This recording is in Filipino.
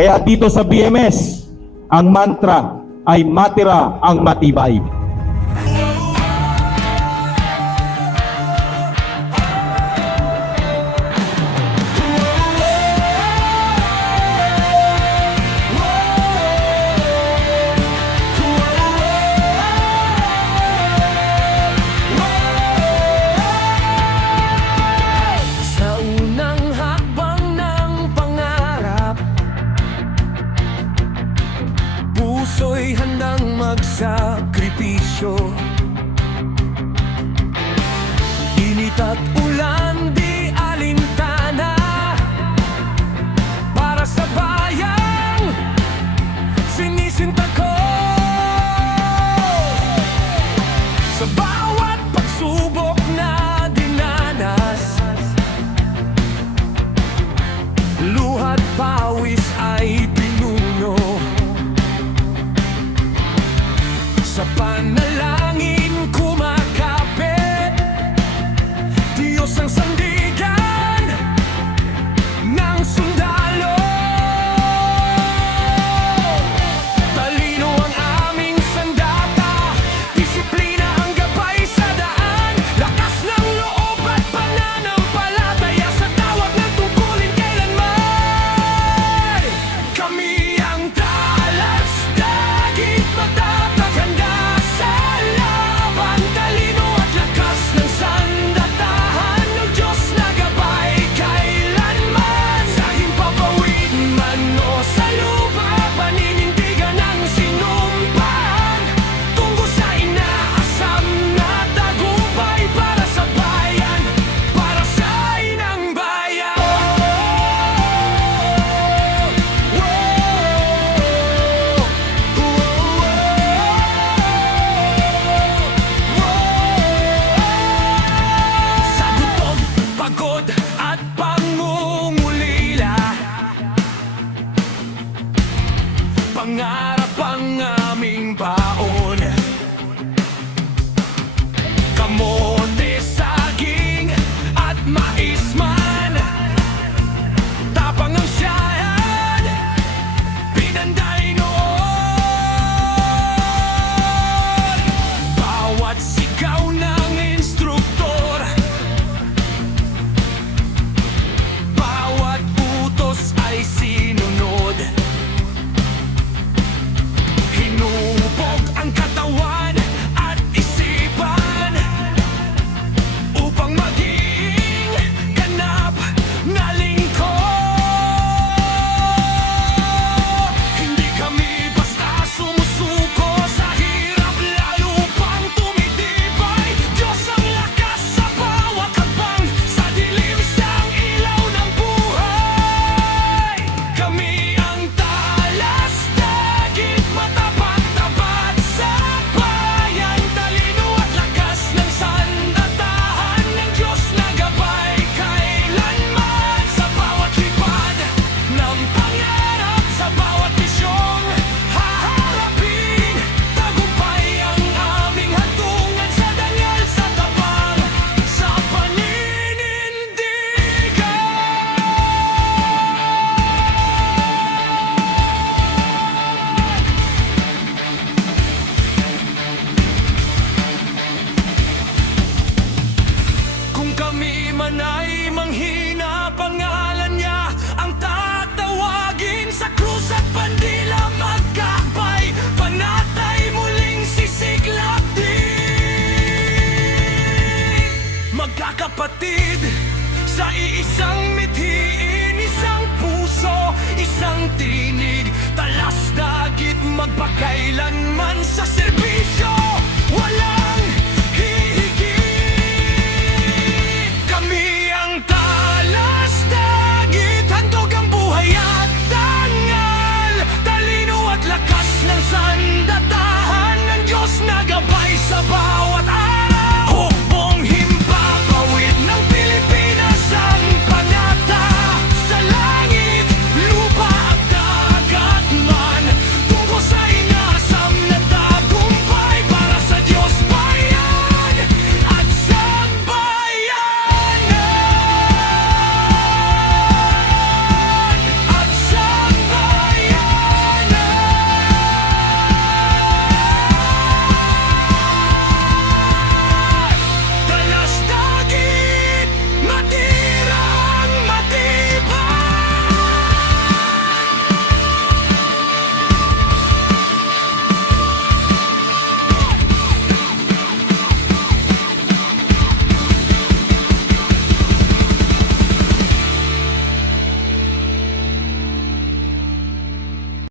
Kaya dito sa BMS, ang mantra ay matira ang matibay. Puso'y handang magsakripisyo. Init at ulan, di alintana, para sa bayang sinisinta ko. Sa bawat pagsubok na dinanas, luha't pawis ay pinuno. Sa panalangin kumakapit, Diyos ang sandigan ng sundalo. Talino ang aming sandata, disiplina ang gabay sa daan, lakas ng loob at pananampalataya sa tawag ng tungkulin kailanman. Kami ang talas, dagit, matatag, handa sa laban, talino at lakas ng sandatahan ng Diyos na gabay kailanman. Sa himpapawid man o sa lupa, paninindigan ang sinumpaan, tungo sa inaasam na tagumpay, para sa bayan, para sa inang bayan. Sa gutom, pagod at pangungulila, pangarap ang aming baon. Kamote, saging at mais man, tapang ang siyahan, pinanday noon. Bawat sigaw ng instruktor, bawat utos ay sinunod. Hinubog ang katawan at isipan upang maging ganap na lingkod. Hindi kami basta sumusuko sa hirap, lalo pang tumitibay. Diyos ang lakas sa bawat hakbang, sa dilim siyang ilaw ng buhay. Kami ang talas, dagit, matapat-tapat sa bayan, talino at lakas ng sandatahan ng Diyos na gabay kailanman. Sa bawat lipad ng pangarap, sa bawat misyong haharapin, tagumpay ang aming hantungan, sa dangal, sa tapang, sa paninindigan. Kung kami man ay manghina, pangalan niya ang tatawagin. Sa krus at bandila magkakbay, panatay muling sisiklab din. Magkakapatid sa iisang mithiin, isang puso, isang tinig, talas, dagit, magpakailan